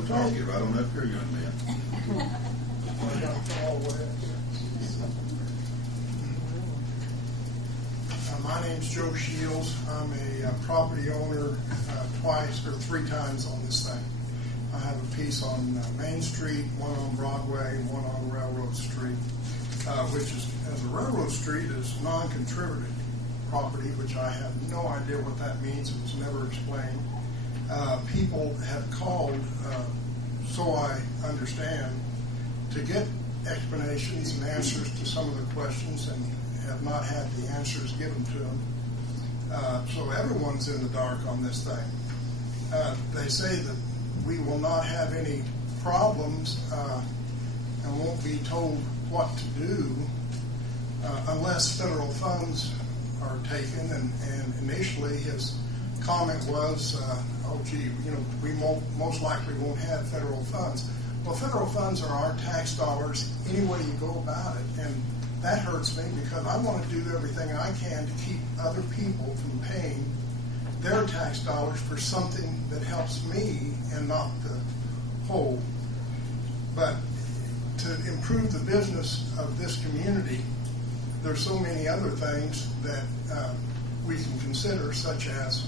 No talking right on up here, young man. My name's Joe Shields. I'm a property owner twice or three times on this thing. I have a piece on Main Street, one on Broadway, and one on Railroad Street, which is, as a Railroad Street, is non-contributed property, which I have no idea what that means. It was never explained. People have called, so I understand, to get explanations and answers to some of the questions, and have not had the answers given to them. So everyone's in the dark on this thing. They say that we will not have any problems and won't be told what to do unless federal funds are taken. And initially his comment was, oh gee, we most likely won't have federal funds. Well, federal funds are our tax dollars any way you go about it, and that hurts me because I want to do everything I can to keep other people from paying their tax dollars for something that helps me and not the whole. But to improve the business of this community, there's so many other things that we can consider, such as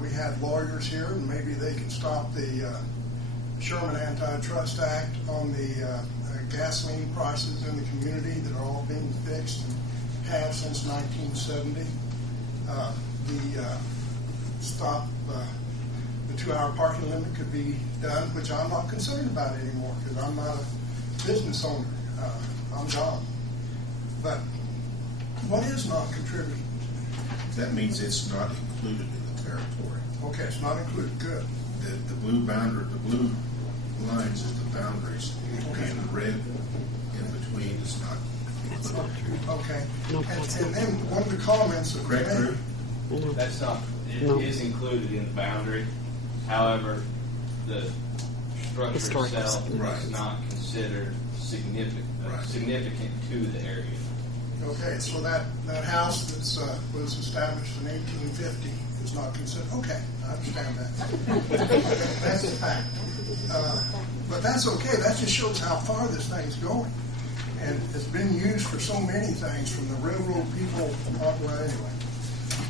we had lawyers here, and maybe they could stop the Sherman Antitrust Act on the gasoline prices in the community that are all being fixed and have since 1970. The 2-hour parking limit could be done, which I'm not concerned about anymore because I'm not a business owner. I'm gone. But what is non-contributing? That means it's not included in the territory. Okay, it's not included. Good. The blue boundary, the blue lines is the boundaries, Okay. and the red in between is not included. Okay. And then one of the comments that Correct, Drew? That's not, it is included in the boundary. However, the structure itself Right. is not considered significant Right. significant to the area. Okay, so that house that was established in 1850 is not considered. Okay, I understand that. That's a fact. But that's okay. That just shows how far this thing's going. And it's been used for so many things, from the railroad people, well, anyway.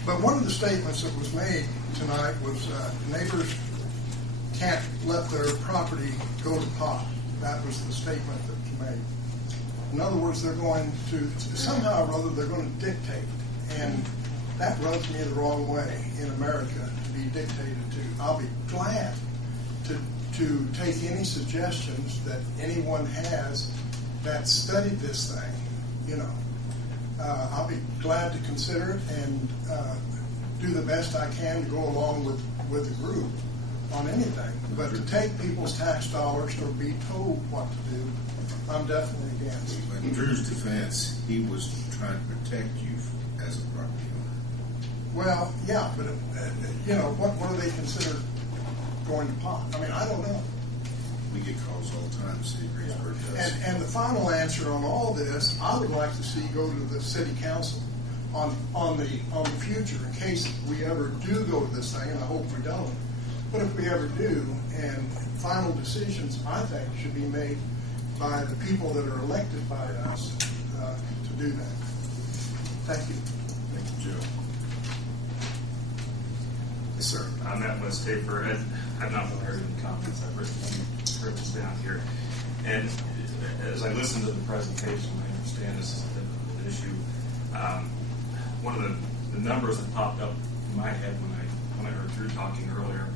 But one of the statements that was made tonight was neighbors can't let their property go to pot. That was the statement that was made. In other words, they're going to, somehow or other, they're going to dictate. And that rubs me the wrong way in America, to be dictated to. I'll be glad to take any suggestions that anyone has that studied this thing. I'll be glad to consider it and do the best I can to go along with the group on anything. But to take people's tax dollars or be told what to do, I'm definitely against. In Drew's defense, he was trying to protect you as a property owner. Well, yeah, but what do they consider going to pot? I mean, I don't know. We get calls all the time, the city of Greensburg does. And the final answer on all this, I would like to see go to the city council on the future, in case we ever do go to this thing, and I hope we don't. But if we ever do, and final decisions, I think, should be made by the people that are elected by us to do that. Thank you. Thank you, Joe. Yes, sir. I'm Matt Westhafer. I've not heard any comments. I've written some scripts down here. And as I listen to the presentation, I understand this is the issue. One of the numbers that popped up in my head when I heard Drew talking earlier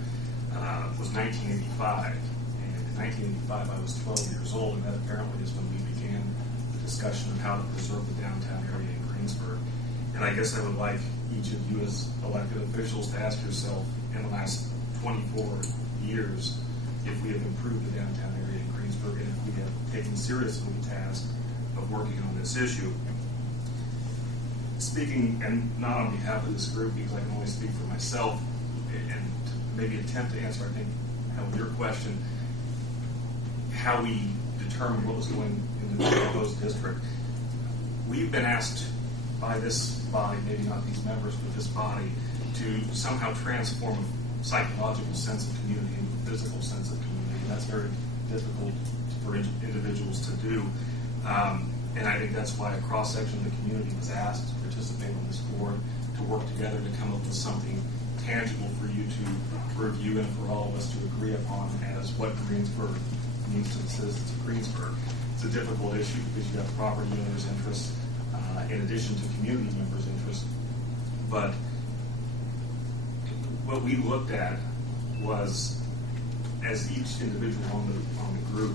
was 1985. And in 1985, I was 12 years old, and that apparently is when we began the discussion of how to preserve the downtown area in Greensburg. And I guess I would like each of you as elected officials to ask yourself, in the last 24 years, if we have improved the downtown area in Greensburg and if we have taken seriously the task of working on this issue. Speaking, and not on behalf of this group, because I can only speak for myself, and to maybe attempt to answer, I think, your question, how we determined what was going in the proposed district. We've been asked by this body, maybe not these members, but this body, to somehow transform a psychological sense of community into a physical sense of community. that's very difficult for individuals to do. And I think that's why a cross-section of the community was asked to participate on this board, to work together to come up with something tangible for you to review and for all of us to agree upon as what Greensburg means to the citizens of Greensburg. It's a difficult issue because you have property owners' interests in addition to community members' interests. But what we looked at was, as each individual on the group,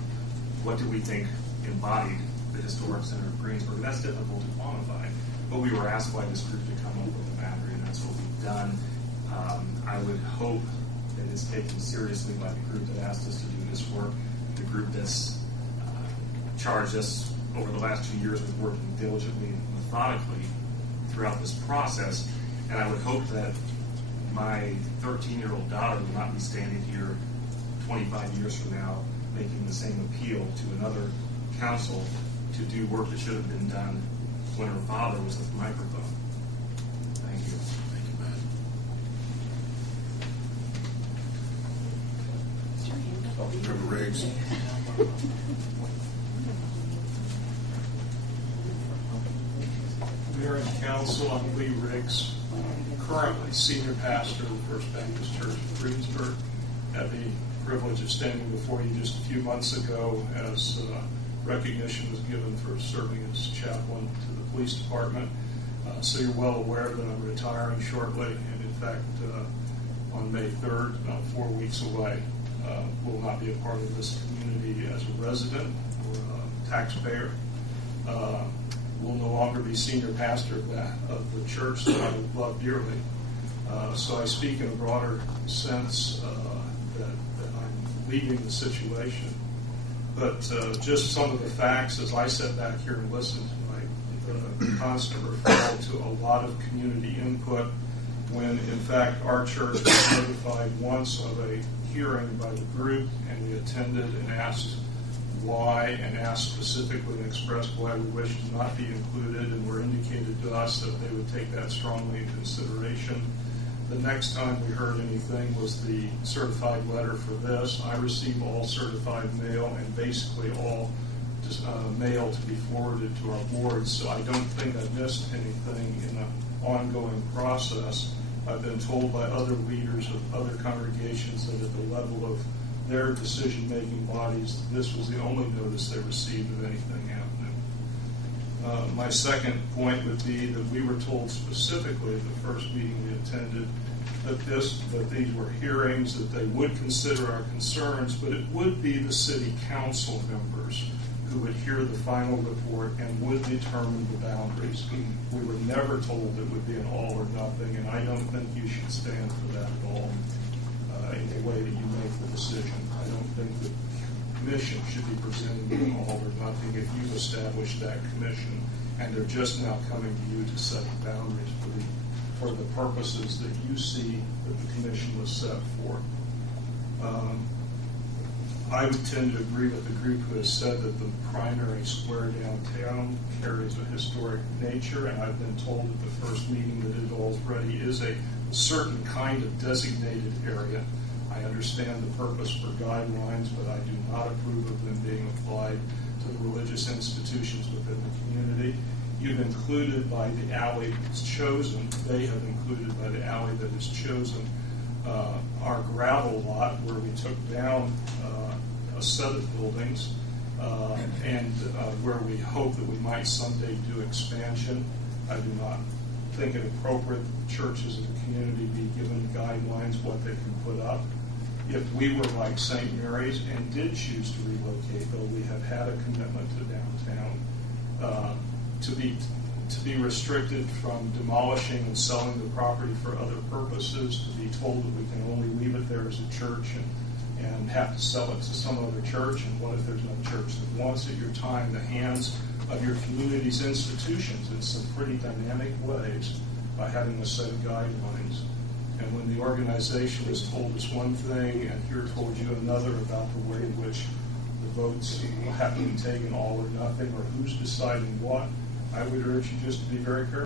what do we think embodied the historic center of Greensburg? That's difficult to quantify, but we were asked by this group to come up with a boundary, and that's what we've done. I would hope that it's taken seriously by the group that asked us to do this work, the group that's charged us over the last 2 years with working diligently and methodically throughout this process. And I would hope that my 13-year-old daughter will not be standing here 25 years from now making the same appeal to another council to do work that should have been done when her father was at the microphone. Thank you. Thank you, Matt. Member Riggs. Mayor and Council, I'm Lee Riggs, currently Senior Pastor of the First Baptist Church of Greensburg. Had the privilege of standing before you just a few months ago as recognition was given for serving as chaplain to the police department. So you're well aware that I'm retiring shortly, and in fact, on May 3rd, about 4 weeks away, will not be a part of this community as a resident or a taxpayer. Will no longer be senior pastor of the church that I love dearly. So I speak in a broader sense that I'm leaving the situation. But just some of the facts, as I sat back here and listened to the constant referral to a lot of community input, when in fact our church was notified once of a hearing by the group, and we attended and asked why, and asked specifically and expressed why we wished to not be included, and were indicated to us that they would take that strongly in consideration. The next time we heard anything was the certified letter for this. I received all certified mail, and basically all mail to be forwarded to our board, so I don't think I missed anything in the ongoing process. I've been told by other leaders of other congregations that at the level of their decision-making bodies, this was the only notice they received of anything happening. My second point would be that we were told specifically at the first meeting we attended that these were hearings, that they would consider our concerns, but it would be the city council members who would hear the final report and would determine the boundaries. We were never told it would be an all or nothing, and I don't think you should stand for that at all in the way that you make the decision. I don't think the commission should be presenting an all or nothing if you've established that commission and they're just now coming to you to set the boundaries for the purposes that you see that the commission was set for. I would tend to agree with the group who has said that the primary square downtown carries a historic nature, and I've been told at the first meeting that it already is a certain kind of designated area. I understand the purpose for guidelines, but I do not approve of them being applied to the religious institutions within the community. You've included by the alley that's chosen, they have included by the alley that is chosen, our gravel lot where we took down a set of buildings and where we hope that we might someday do expansion. I do not think it appropriate that churches in the community be given guidelines what they can put up. If we were like St. Mary's and did choose to relocate, though we have had a commitment to downtown, to be restricted from demolishing and selling the property for other purposes, to be told that we can only leave it there as a church and have to sell it to some other church, and what if there's no church that wants it? You're tying the hands of your community's institutions in some pretty dynamic ways by having a set of guidelines. And when the organization has told us one thing and here told you another about the way in which the votes have to be taken all or nothing, or who's deciding what, I would urge you just to be very careful.